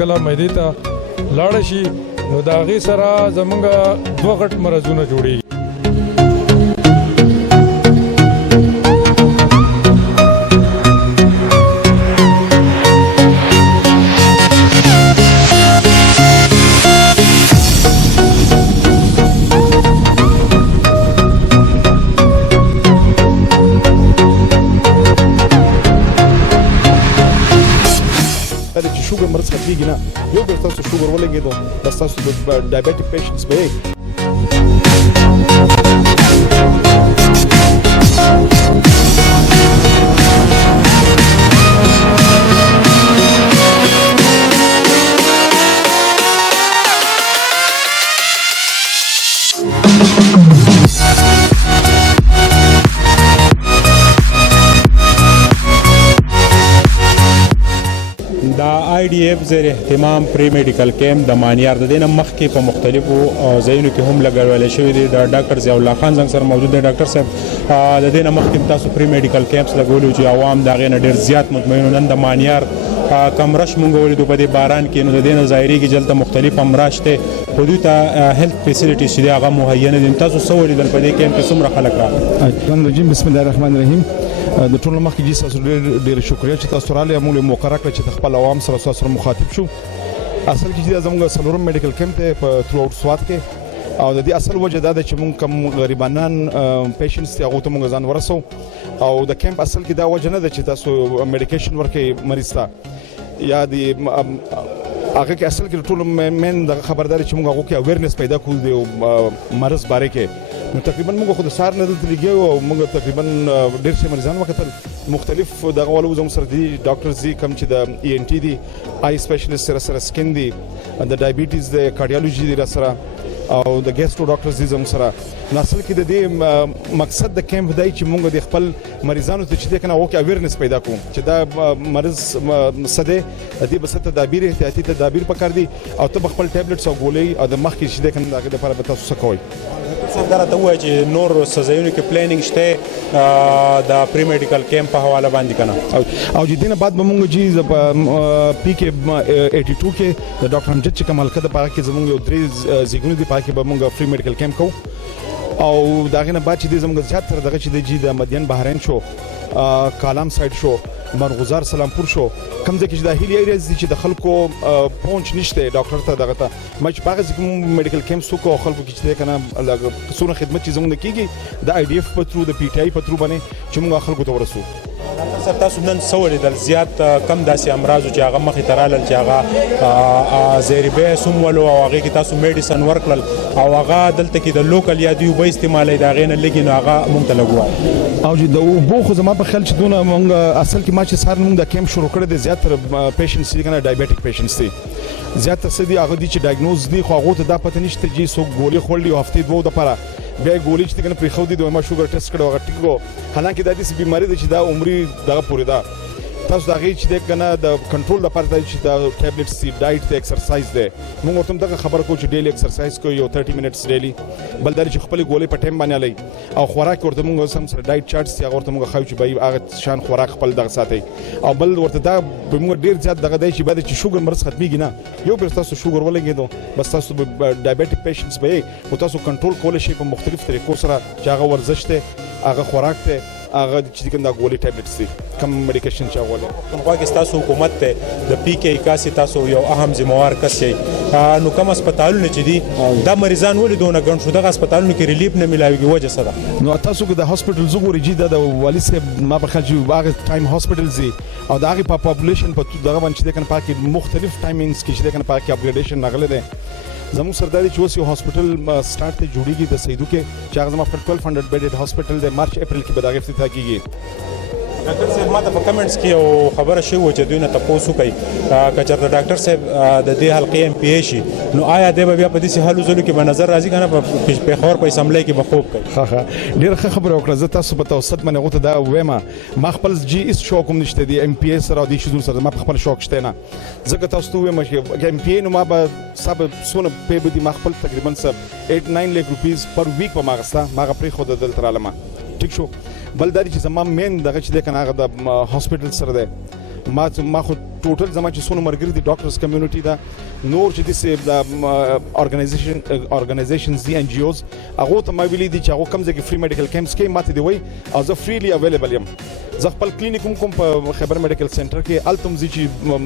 کله معدې ته لاړه شي نو د هغې سره زمونږ دوه غټ مرضونه جوړېږي. چې شوګر مرض ختمېږي نه یو بل تاسو شوګر ولګېدو بس تاسو د ډایبېټک پیشنټس به یې آئی ڈی ایف زیر اهتمام پری میډیکل کیمپ د مانیار د دینه مخکې په مختلفو ځایونو کې هم لګول شوی دی. د ډاکټر ضیاء الله خان زنګ سره موجود دی. ډاکټر صاحب د دینه مخکې تاسو پری میډیکل کیمپس لګولو چې عوام دا غینه ډیر زیات مطمئن نن د مانیار کمرش مونږ ولیدو په دې باران کې نو د دینه ظاهري کې جلته مختلف امراض ته حدود ته هیلث فیسیلیټیز چې هغه مهیا نه دي. تاسو څه ولیدل په دې کیمپ کې څومره خلک راغلي؟ بسم الله الرحمن الرحیم. د ټولو مخکې جی تاسو ډېر شکریا چې تاسو راغلئ موږ موقع راکړه چې خپل عوام سره سره مخاطب شو. اصل کې چې زموږ څلورم میډیکل کیمپ ته په تھرو اوټ سوات کې او د دې اصل وجه دا ده چې موږ کوم غریبانان پیشنټس ته هغه ته موږ ځان ورسو او د کیمپ اصل کې دا وجه نه ده چې تاسو میډیکیشن ورکې مریض ته یا د هغه کې اصل کې ټول مین د خبرداري چې موږ هغه کې اویرنس پیدا کول دی مرض باره کې نو تقریبا موږ خو د سار نه دلته لګیو او موږ تقریبا ډېر څه مریضان وکتل مختلف دغه والو زموږ سره دي ډاکټرز دي کوم چې د ای ان ټي دي آی سپیشلیست سره سکن دي د ډایبیټیز د کارډیالوجي دي سره او د ګیسټرو ډاکټرز دي زموږ سره. نو اصل کې د دې مقصد د کیمپ دی چې موږ د خپل مریضانو ته چې د کنه وکي اویرنس پیدا کوو چې دا مرض سده د دې بس تدابیر احتیاطي تدابیر پکار دي او ته خپل ټابلیټس او ګولۍ او د مخ کې چې د کنه دغه لپاره به تاسو څه کوئ. دا ته وایي چې نور سزایونو کې پلانینګ شته د پری میډیکل کیمپ په حواله باندې کنه او چې دینه بعد به موږ جی پی کې 82 کې د ډاکټر امجد چې کمال کده پاره کې زموږ یو درې زیګونو دی پاره کې به موږ فری میډیکل کیمپ کوو او داغه نه بعد چې زموږ زیات تر دغه چې د جی د مدین بحرین شو کالام سایډ شو مرغزار سلامپور شو کوم ځکه چې د هیلی ایریاز دي چې د خلکو پونچ نشته ډاکټر ته دغه ته مچ باغ ځکه میډیکل کیمپ سو کو خلکو کې چې کنه څونه خدمت چې زموږ کیږي د آی ډی اف په ترو د پی ټی آی په ترو باندې چې موږ خلکو ته ورسو. تاسو نن څه ولیدل زیات کم داسې امراض چې هغه مخې ته رالل چې هغه زیربې سومولو او هغه کې تاسو میډیسن ورکړل او هغه دلته کې د لوکل یا د یوبې استعمالي دا غینه لګي نو هغه مونږ ته لګوي او چې د وبو خو زما په خیال چې دونه مونږ اصل کې ما چې سار مونږ د کیمپ شروع کړی د زیاتره پیشنټس دي کنه ډایبېټک پیشنټس دي زیاتره څه دي هغه دي چې ډایګنوز دي خو هغه ته دا پته نشته چې څو ګولې خورلې او هفته دوه د لپاره بیا ګولې چې کنه پرې خو دي دوه ما شوګر ټیسټ کړو هغه ټیکو حالانکه دا دې بیماری ده چې دا عمرې دغه پورې ده تاسو دا غي چې د کنه د کنټرول لپاره چې د ټابلیټس دی ډایټ دی ایکسرسایز دی موږ ورته دغه خبر کو چې ډیلی ایکسرسایز کوي یو 30 منټس ډیلی بل دا چې خپل ګولې په ټیم باندې لای او خوراک ورته موږ سم سره ډایټ چارټس دی ورته موږ خو چې به هغه شان خوراک خپل دغه ساتي او بل ورته دا موږ ډیر زیات دغه دی چې بعد چې شوګر مرز ختميږي نه یو بل تاسو شوګر ولګیدو بس تاسو ډایبېټک پیشنټس به او تاسو کنټرول کولای شئ په مختلف طریقو سره چې هغه ورزش ته هغه خوراک ته هغه چې کنده ګولې ټابلیټس دي کوم میډیکیشن چې غواړي کومه کې تاسو حکومت ته د پی کې 81 تاسو یو اهم ذمہوار کس شي نو کوم هسپتالونه چې دي دا مریضان ولیدونه ګڼ شو دغه هسپتالونو کې ریلیف نه ملایوي وجه څه ده نو تاسو کې د هسپتال زګوري جی د والي صاحب ما په خل چې هغه ټایم هسپتالز دي او دا هغه په پاپولیشن په دغه باندې چې کنه پاکي مختلف ټایمینګز کې چې کنه پاکي اپګریډیشن نغله ده زموږ سرداري چې اوس یو هسپتال سٹارټ ته جوړیږي د سیدو کې چې هغه زموږ 1200 بیډډ هسپتال د مارچ اپریل کې به دا افتتاح کیږي. ډاکټر صاحب ماته په کمنټس کې یو خبره شوی و چې دوی نه تاسو کوي کچر د ډاکټر صاحب د دې حلقې ام پی شي نو آیا د بیا په دې حالو زلو کې به نظر راځي کنه په خور په اسمبلی کې به خوب کوي ډیر خبره وکړه زه تاسو په توسط باندې غوته دا وایم ما خپل جی اس شو کوم نشته دی ام پی سره د شذور سره ما خپل شوق شته نه ځکه تاسو وایم چې ام پی نو ما به سب سونه په دې ما خپل تقریبا 8-9 لک روپیز پر ویک په ماغستا ما غپری خو د دلته علامه ټیک شو بل دا چې زما مین دغه چې کنه هغه د هسپتال سره ده ما خو ټوټل زما چې څونه مرګري دي ډاکټرز کمیونټي دا نور چې د اورګنایزیشنز دي ان جی اوز هغه ته ما ویلي دي چې هغه کوم ځای کې فری میډیکل کیمپس کې ماته دی وای او زه فریلی اویلیبل یم زه خپل کلینیک کوم په خیبر میډیکل سنټر کې التم زی چې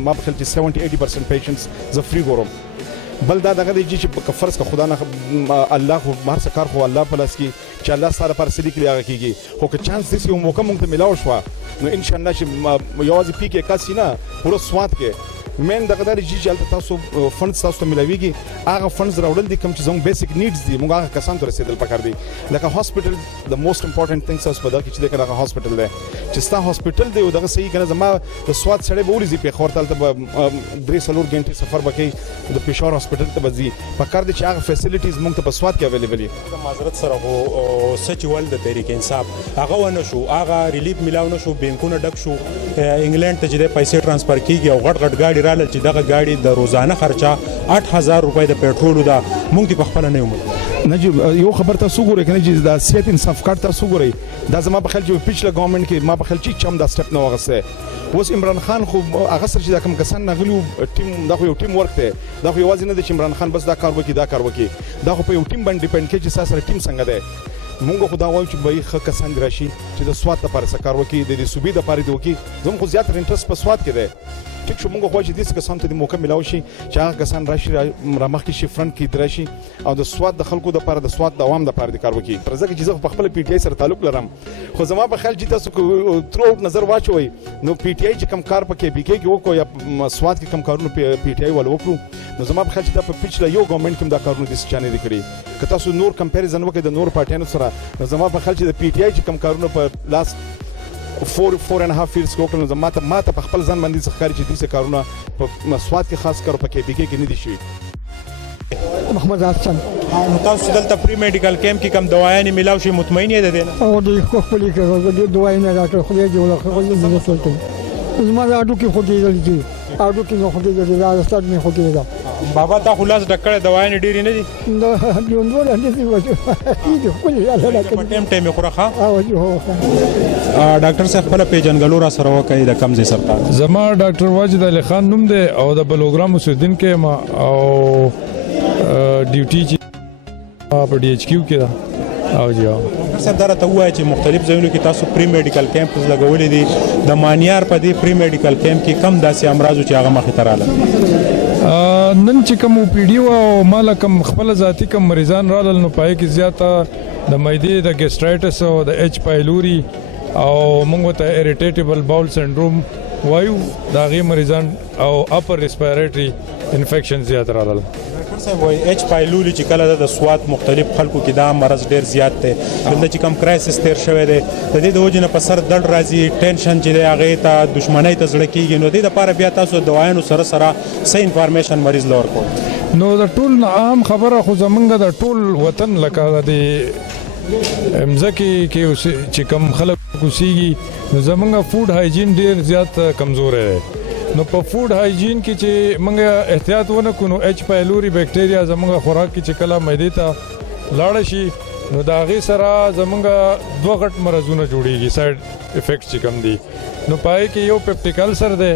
ما په خیال چې 70-80% پیشنټس زه فری ګورم بل دا دغه دی چې فرض کا خدا نه الله خو هر څه کار خو الله په لاس کې چې الله ستاره پر سړي کې هغه کیږي خو که چانس دې یو موقع مونږ ته ملاو شو نو ان شاء الله چې یوازې پی کې کاسي نه پوره سواد کې مین دغه د چې تاسو فند تاسو ملاويږي هغه فندز راوړل دي کوم چې زموږ بیسیک نیډز دي موږ هغه کسان ته رسیدل پکار دي لکه هاسپټل د موست امپورټنت ثینګز اوس په دا کې چې دغه هاسپټل دی چې ستا هاسپټل دی او دغه صحیح کنه زما د سواد سړی به ولې په خورتل ته 3-4 غنټې سفر وکړي د پېښور هاسپټل ته بځي پکار دي چې هغه فیسیلیټیز موږ ته په سواد کې اویلیبل دي معذرت سره هو سچ ول د تحریک انصاف هغه ونه شو هغه ریلیف ملاو نه شو بینکونه ډک شو انګلند ته چې پیسې ترانسفر کیږي او غټ گاډي رااله چې دغه گاډي د روزانه خرچه 8000 روپۍ د پېټرول دا مونږ په خپل نه یو نجیب یو خبر تاسو ګورئ کنه چې دا سیاست انصاف کارت تاسو ګورئ دا زما په خیال چې پیچله ګورنمنت کې ما په خیال چې چم دا سټپ نه وغسه اوس عمران خان خو هغه سره چې دا کوم کسان نغلو ټیم دا خو یو ټیم ورک دی دا خو یوازې نه دی چې عمران خان بس دا کار وکي دا خو په یو ټیم باندې ډیپند کوي چې سره ټیم څنګه دی مونږ خو دا وایو چې به ښه کسان راشي چې د سواد لپاره څه کار وکړي د صوبې لپاره دی وکړي زموږ خو زیات انټرست په سواد کې دی ټیک شو مونږ خو چې دې کسان ته د موقع ملاو شي چې هغه کسان راشي رامخ کې شي فرنٹ کې درشي او د سواد د خلکو لپاره د سواد د عوام لپاره د کار وکړي تر ځکه چې زه په خپل پی ټی آی سره تعلق لرم خو زما په خیال چې تاسو تر اوټ نظر واچوي نو پی ټی آی چې کم کار پکې بي کې وکړو یا سواد کې کم کارونه پی ټی آی ول وکړو نو زما په خیال چې دا په پیچله یو ګورنمنت کوم دا کارونه د چانه دي کړی که تاسو نور کمپیریزن وکړئ د نور پارټیانو سره نو زما په خیال چې د پی ټی آی چې کم کارونه په لاس 4.5 years کوکل نو ما ته په خپل ځان باندې ځخکاري چې دې کارونه په مسواد کې خاص کار په کې کې نه دي شوی محمد حسن نو تاسو دلته پری میډیکل کیمپ کې کم دوايانې ملاو شي مطمئن یې ده او د خپل کې د دوايانې راکړه خو دې جوړه خو دې نه څه زما د اډو کې خو دې دي اډو کې نو خو دې دا ستاد می خو دې دا بابا تا خلاص ډکړه دوايانې ډېری نه دي دا جوندور نه دي وځي دې خو دې الله په ټیم خوراخه او جو ډاکټر صاحب خپل پیجنګلو را سره وکړي د کمزې سرطان زما ډاکټر واجد علي خان نوم دی او د بلوګرام اوسیدون کې ما او ډیوټي چې په ډي ایچ کیو کې دا او جی ډاکټر صاحب دا ته وایي چې مختلف ځایونو کې تاسو پری میډیکل کیمپ لګولې دي د مانیار په دې پری میډیکل کیمپ کې کم داسې امراض چې هغه مخې ته رااله نن چې کوم پی ډي او مال کم خپل ذاتی کم مریضان رالل نو پای کې زیاته د معدې د ګیسټرایټس او د ایچ پایلوري او موږ ته اریټیټیبل باول سنډروم وایو دا غي مریضان او اپر ریسپیریټری انفیکشن زیات رالل ډاکټر صاحب وایي ایچ پایلوري چې کله د سواد مختلف خلکو کې دا مرض ډیر زیات دی دلته چې کم کرایسس تیر شوی دی د دې د وجې نه په سر درد راځي ټینشن چې دی هغې ته دښمنۍ ته زړه کېږي نو دې دپاره بیا تاسو د دوايانو سره صحیح انفارمیشن مریض له ورکوئ نو د ټول نه عام خبره خو زمونږ د ټول وطن لکه د مځکې کې چې کم خلک اوسېږي نو زمونږ فوډ هایجین ډیر زیات کمزوری دی نو په فوډ هایجین کې چې موږ احتیاط ونه کړو نو ایچ پایلوري بیکټیریا زمونږ خوراک کې چې کله معدې ته لاړه شي نو د هغې سره زمونږ 2 غټ مرضونه جوړېږي سایډ افیکټس چې کم دي نو پای کې یو پیپټیک السر دی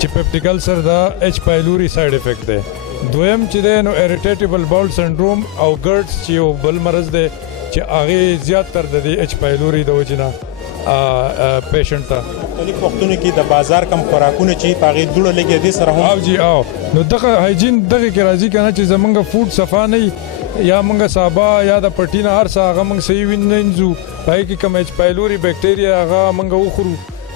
چې پیپټیک السر د ایچ پایلوري سایډ افیکټ دی دویم چې دی نو اریټیټیبل باول سنډروم او ګرډز چې یو بل مرض دی چې هغې زیات تر د دې ایچ پایلوري د وجې نه پیشنټ ته مختلف وختونو کې د بازار کم خوراکونه چې په هغې دوړه لګي دې سره هم او جی او نو دغه هایجین دغه کې راځي کنه چې زمونږ فوډ صفا نه یا مونږ صابه یا د پټی نه هر څه هغه مونږ صحیح وینځو پای کې کوم ایچ پایلوري بیکټیریا هغه مونږ وخورو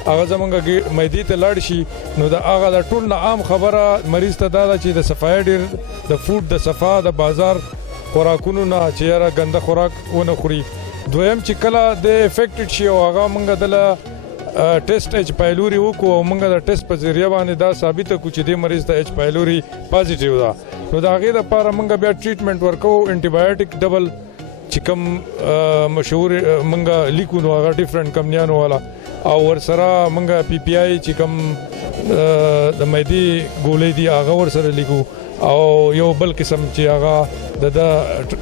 هغه زمونږ معدې ته لاړ شي نو د هغه د ټول نه عام خبره مریض ته دا ده چې د صفای ډیر د فوډ د صفا د بازار خوراکونو نه چې یاره ګنده خوراک ونه خوري دویم چې کله د افیکټډ شي او هغه مونږ دله ټیسټ ایچ پایلوري وکړو او مونږ د ټیسټ په ذریعه باندې دا ثابته کړو چې د مریض ته ایچ پایلوري پازیټیو ده نو د هغې لپاره مونږ بیا ټریټمنټ ورکوو انټي ډبل چې کوم مشهور مونږ لیکو نو هغه ډیفرنٹ کمپنیانو والا او ورسره مونږ پی پی آی چې کوم د معدې ګولۍ دي هغه ورسره لیکو او یو بل قسم چې هغه دا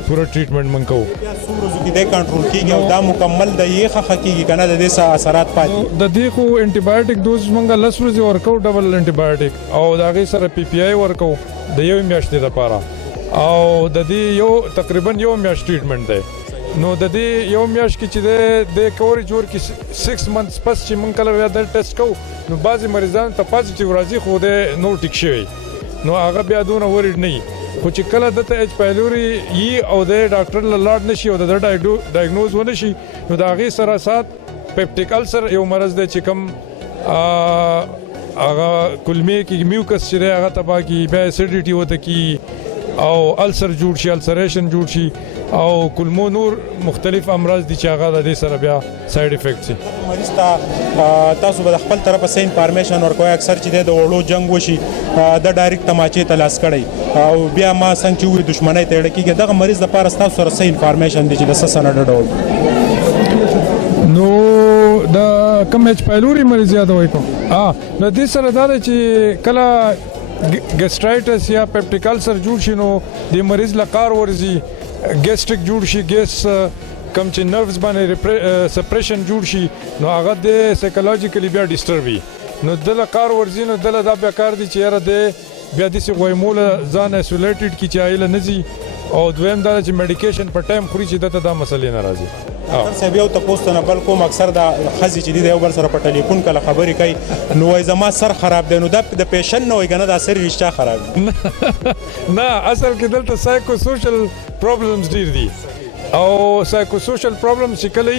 پوره ټریټمنټ من کوو. بیا څو ورځو کې دی کنټرول کېږي او دا مکمل د یې ښه کېږي که نه د دې څه اثرات پاتې د دې خو انټي بایوټیک ډوز موږ 10 ورځې ورکو ډبل انټي بایوټیک او د هغې سره پی پی آی ورکو د یوې میاشتې لپاره او د دې یو تقریبا یو میاشت ټریټمنټ دی. نو د دې یو میاشت کې چې د کورې جوړ کې 6 منثس پس چې موږ کله بیا د ټیسټ کوو نو بعضې مریضانو ته پازیټیو راځي خو د نور ټیک شوی نو هغه بیا دونه ورډ نه وي خو چې کله دته ایچ پایلوري یي او د ډاکټر له لاړ نشي او د ډایګنوز ونه شي نو د هغې سره سات پیپټیک السر یو مرض دی چې کوم هغه کلمې کې میوکس چې دی هغه تباه کي بیا اسیډیټي ورته کي او السر جوړ شي السریشن جوړ شي او کلمو نور مختلف امراض دي چې هغه د دې سره بیا ساید افیکټ شي. مریض ته تاسو به د خپل طرفه څه انفارمیشن ورکوئ اکثر چې د وړو جنګ وشي د ډایرکټ تماچې ته لاس کړی او بیا ما څنګه چې وي دښمنۍ ته اړه کېږي دغه مریض لپاره ستاسو سره څه انفارمیشن دی چې د څه سره ډډول نو د کوم ایچ پایلوري مریض یادوي کوم نو دې سره دا دی چې کله ګیسټرایټس یا پیپټیک السر جوړ شي نو د مریض لقار ورزي ګیسټریک جوړ شي ګیس کم چې نروز باندې سپریشن جوړ شي نو هغه د سایکولوژیکلی بیا ډیسټرب وي نو د لقار ورزي نو دله دا بیا کار دی چې یاره د بیا داسې غویمول ځان ایسولیټډ کی چې ایله نزي او دویم دا چې میډیکیشن په ټایم خوري چې دته دا مسلې نه راځي. ډاکټر صاحب یو تاسو نه بل کوم اکثر د خزي چې دی یو بل سره په ټلیفون کله خبرې کوي نو وای زما سر خراب دی نو د پیشن نه وای کنه د سر رښتیا خراب نه اصل کې دلته سایکو سوشل پرابلمز ډیر دي او سایکو سوشل پرابلمز چې کله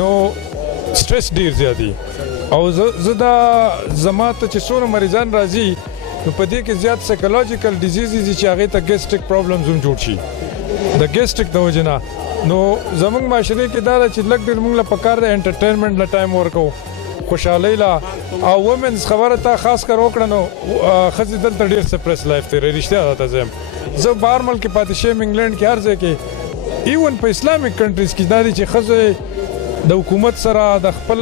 نو سټرس ډیر زیات دي او زه دا زما ته چې څونه مریضان راځي نو په دې کې زیات سایکولوژیکل ډیزیزز چې هغه ته ګیسټریک پرابلمز هم جوړ شي د ګیسټریک د وجه نه نو زمونږ معاشره کې دا چې لږ ډېر موږ له پکار د انټرټینمنټ له ټایم ورکو خوشحالۍ لا او وومنز خبره ته خاص کر وکړه نو ښځې دلته ډېر سپریس لایف تېروي رښتیا راته زه زه بهر ملک کې پاتې شوی انګلینډ کې هر ځای کې ایون په اسلامیک کنټریز کې دا دی چې ښځې د حکومت سره د خپل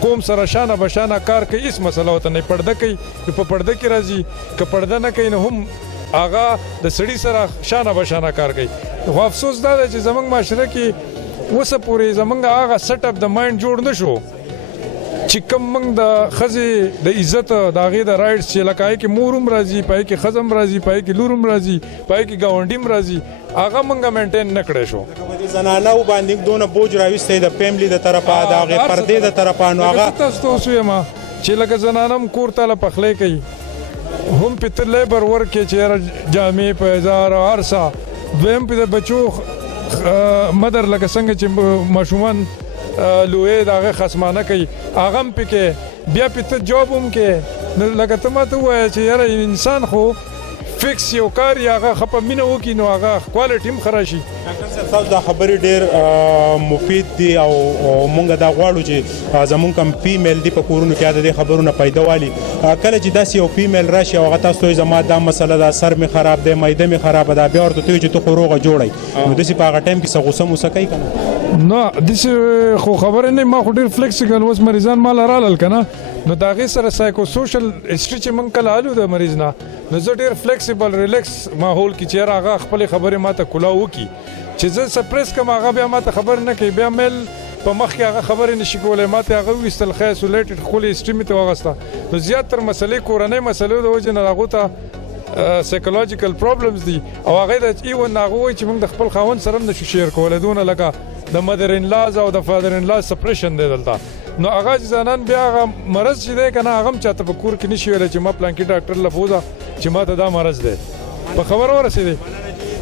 قوم سره شانه بشانه کار کوي هیڅ مسله ورته نه پرده کوي په پرده کې راځي که پرده نه کوي نو هم هغه د سړي سره شانه بشانه کار کوي. خو افسوس دا دی چې زمونږ معاشره کې اوسه پورې زمونږ هغه سیټ اپ د مایند جوړ نه شو چې کوم موږ د ښځې د عزت د هغې د رایټس چې لکه هغې کې مور هم راځي په هغې کې ښځه هم راځي په هغې کې لور هم راځي په هغې کې ګاونډي هم راځي هغه موږ مینټین نه کړی شو. زنانو باندې دونه بوج راوستی د فیملی د طرفه د هغې پردې د طرفه نو هغه تاسو ته اوس ویم چې لکه زنانه هم کور ته له پخلی کوي هم پې لیبر ورک کوي چې یاره جامې پیزار او هر څه دویم پې د بچو مدر لکه څنګه چې ماشومان لوی د هغې خصمانه کوي هغه هم پکې بیا پې ته جاب هم کې نو لکه ته ما ته ووایه چې یاره انسان خو فکس یو کار یا هغه ښه په مینه وکړي نو هغه کوالټي هم ښه راشي. ډاکټر صاحب تاسو دا خبرې ډېر مفید دي او مونږ دا غواړو چې زمونږ کوم فیمیل دي په کورونو کې د دې خبرو نه پیدا والي کله چې داسې یو فیمیل راشي او هغه تاسو ته زما دا مسله ده سر مې خراب دی معده مې خرابه ده بیا ورته ته چې ته خو روغه جوړئ نو داسې په هغه ټایم کې څه غوسه موسه کوي که نه نه داسې خو خبرې نه ما خو ډېر فلیکسیبل اوس مریضان ما له رالل که نه نو د هغې سره سایکو سوشل هسټري چې موږ کله الو د مریض نه نو زه ډېر فلیکسیبل ریلیکس ماحول کې چې یاره هغه خپلې خبرې ما ته کلا وکړي چې زه سپریس کړم هغه بیا ما ته خبر نه کوي بیا میل په مخ کې هغه خبرې نشي کولی ما ته هغه وویستل ښه ایسولیټډ ښکلې هسټري مې ته واغسته نو زیاتر مسلې کورنۍ مسلو د وجې نه هغو ته سایکولوژیکل پرابلمز دي او هغې ته ایون هغه وایي چې موږ د خپل خاوند سره هم نشو شیر کولی دونه لکه د مدر ان لاز او د فادر ان لاز سپریشن دی دلته نو هغه ځانان بیا هغه مرض چې دی که نه هغه هم چاته په کور کې نشي ویلی چې ما پلانکي ډاکټر له بوځه چې ما ته دا مرض دی په خبره ورسېدی.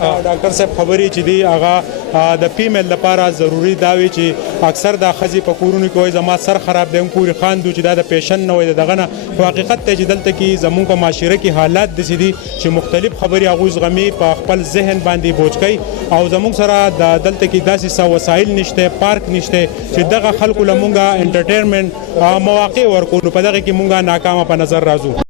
ډاکټر صاحب خبرې چې دی هغه د فیمیل لپاره ضروري دا وي چې اکثر د ښځې په کورونو کې وایي زما سر خراب دی هم پورې خاندو چې دا د پیشن نه وایي د دغه نه خو حقیقت دی چې دلته کې زمونږ په معاشره کې حالات داسې دي چې مختلف خبرې هغوی زغمي په خپل ذهن باندې بوج کوي او زمونږ سره دلته کې داسې څه وسایل نشته پارک نشته چې دغه خلکو له مونږه انټرټینمنټ مواقع ورکړو نو په دغه کې مونږه ناکامه په نظر راځو.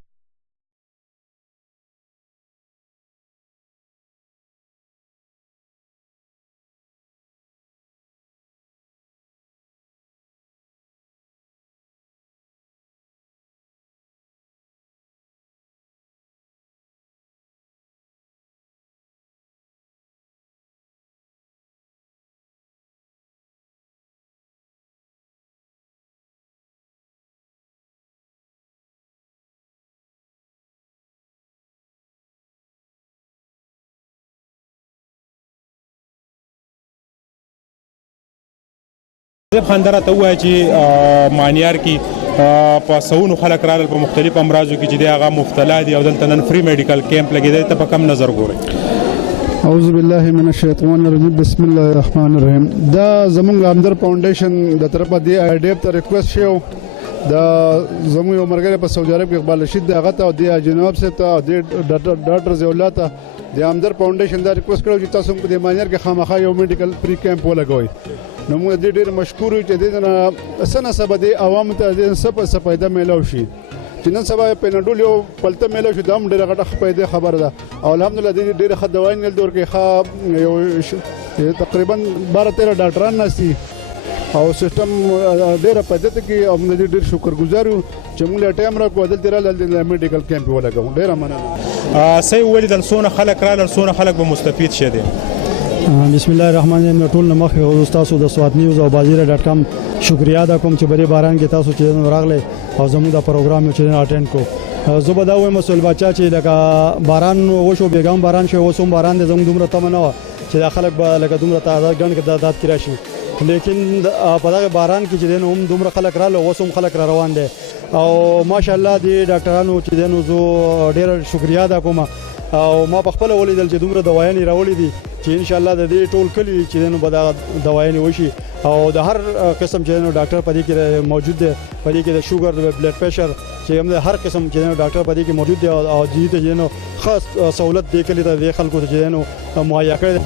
زه خاندره ته ووایه چې مانیار کې په سوونو خلک راغلل په مختلف امراضو کې چې دی هغه مبتلا دي او دلته نن فری میډیکل کیمپ لګېدی ته په کم نظر ګورئ؟ اعوذ بالله من الشیطان الرجیم بسم الله الرحمن الرحیم. دا زمونږ همدرد فاونډیشن د طرفه دی IDF ته ریکوست شو دا زموږ یو ملګری په سعودي عرب کې اقبال رشید دی هغه ته او د جناب صاحب ته او د ډاکټر ضیاء الله ته د همدرد فاونډیشن دا ریکوست کړو چې تاسو په دې مانیر کې خامخا یو میډیکل فری کیمپ ولګوئ. نو موږ دې ډېر مشکور یو چې دې نه اسنه سبا د عوام ته د سپه فایده میلاو شي چې نن سبا پیناډول یو پلته میلاو شي دا هم ډېره غټه فایده خبره ده او الحمدلله دې ډېره ښه دوايي نیل دور کې ښه یو تقریبا 12-13 ډاکټران ناستي او سیستم ډېره پدته کې او موږ ډېر شکرګزار یو چې موږ ټایم راکو دلته راځل میډیکل کیمپ ولګو. ډېره مننه. صحیح ولیدل څونه خلک راغلل څونه خلک به مستفید شه دي. بسم الله الرحمن الرحیم. ټول نه مخکې تاسو د سواد نیوز او بازیره.com شکریا ادا کوم چې بری باران کې تاسو چې راغله او زموږ د پروګرام چې اټینډ کو. زه به دا وایم مسول بچا چې لکه باران وشو بیګام باران شو وسوم باران د زموږ دومره تمنه چې د خلک به لکه دومره تعداد ګڼ کې تعداد کې راشي لیکن په دغه باران کې چې دین هم دومره خلک رااله وسوم خلک را روان دي او ماشاءالله د ډاکټرانو چې دین زه ډیر شکریا ادا کوم او ما په خپل ولیدل چې دومره دوايانې راولې دي چې ان شاء الله د دې ټول کلی چې دین به دا دوايانې وشي او د هر قسم چې دین ډاکټر پدې کې موجود دی پدې کې د شوګر د بلډ پريشر چې هم د هر قسم چې دین ډاکټر پدې کې موجود دی او دې ته دین خاص سہولت دی کلی ته د خلکو ته دین مهیا کړی.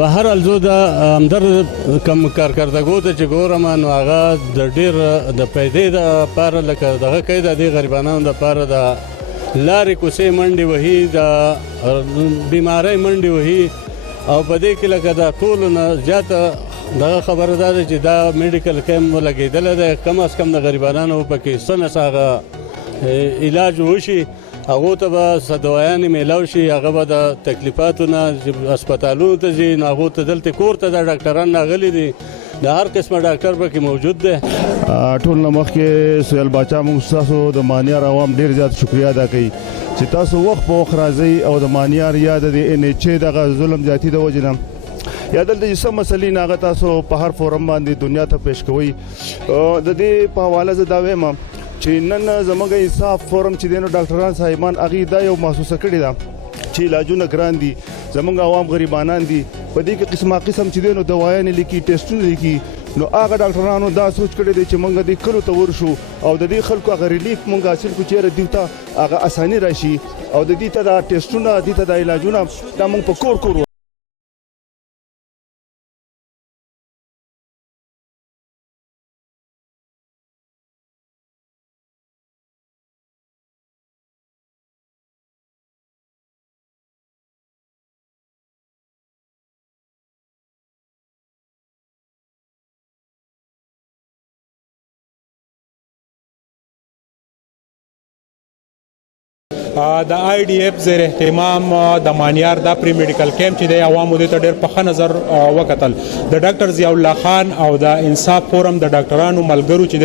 به هر الزو د همدرد کم کارکردګو ته چې ګورم نو هغه د ډیر د پیدې د پاره لکه دغه کوي د غریبانو د پاره د لارې کوڅې منډې وهي د بیمارۍ منډې وهي او په دې کې لکه د ټولو نه زیاته دغه خبره ده چې دا میډیکل کیمپ ولګېدلی دی کم از کم د غریبانو پکې څه نه څه هغه علاج وشي هغو ته به څه دوايانې میلاو شي هغه به د تکلیفاتو نه هسپتالونو ته ځي نو هغو ته دلته کور ته د ډاکټران راغلي دي د هر قسمه ډاکټر پکې موجود دی. ټول نه مخکې سهیل باچا موږ ستاسو د مانیار عوام ډېر زیات شکریا ادا کوي چې تاسو وخت په وخت راځئ او د مانیار یا د NHA دغه ظلم زیاتي د وجې نه یا دلته چې څه مسلې هغه تاسو په هر فورم باندې دنیا ته پیش کوئ. د دې په حواله زه دا وایم چې نن زموږ انصاف فورم چې دینو ډاکټران صاحبان هغې دا یو محسوسه کړې ده چې علاجونه ګران دي زموږ عوام غریبانان دي په دې کې قسم چې دینو دوايانې لیکي ټیسټونه لیکي نو هغه ډاکټرانو دا سوچ کړی دی چې موږ دې کلو ته ورشو او د دې خلکو هغه ریلیف موږ حاصل کړو چې دوی ته هغه اساني راشي او د دې ته دا ټیسټونه دې ته د علاجونه دا موږ په کور د IDF زیر اهتمام د مانیار دا پری میډیکل کیمپ چې د عوامو د ډېر په ښه نظر وکتل د ډاکټر ضیاء الله خان او د انصاف فورم د ډاکټرانو ملګرو چې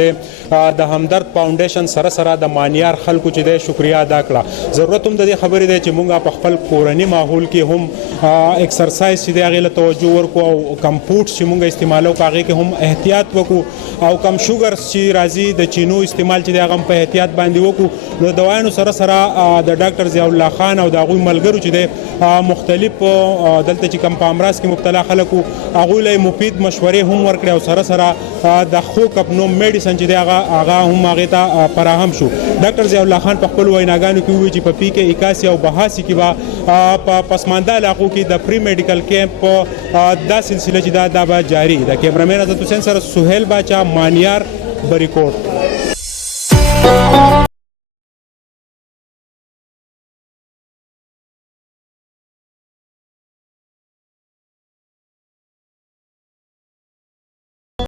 د همدرد فاونډیشن سره سره د مانیار خلکو چې د شکریا ادا کړه. ضرورت هم د دې خبرې دی چې موږ په خپل کورني ماحول کې هم ایکسرسایز چې د هغې له توجه ورکو او کم فوډس چې موږ استعمالو په هغې کې هم احتیاط وکړو او کم شوګرز چې راځي د چینو استعمال چې د هغه هم په احتیاط باندې وکړو. نو دوايانو سره سره د ډاکټر ضیاء الله خان او د هغوی ملګرو چې د مختلف دلته چې کوم په امراض کې مبتلا خلک وو هغوی له مفید مشورې هم ورکړې او سره سره د خوکپ نوم میډیسن چې دی هغه هم هغې ته فراهم شو. ډاکټر ضیاء الله خان په خپلو ویناګانو کې وویل چې په PK 81 او 82 کې به په پسمانده علاقو کې د پری میډیکل کیمپ دا سلسله چې دا به جاري. د کیمرامین عزت حسین سره سهیل باچا مانیار بریکوټ.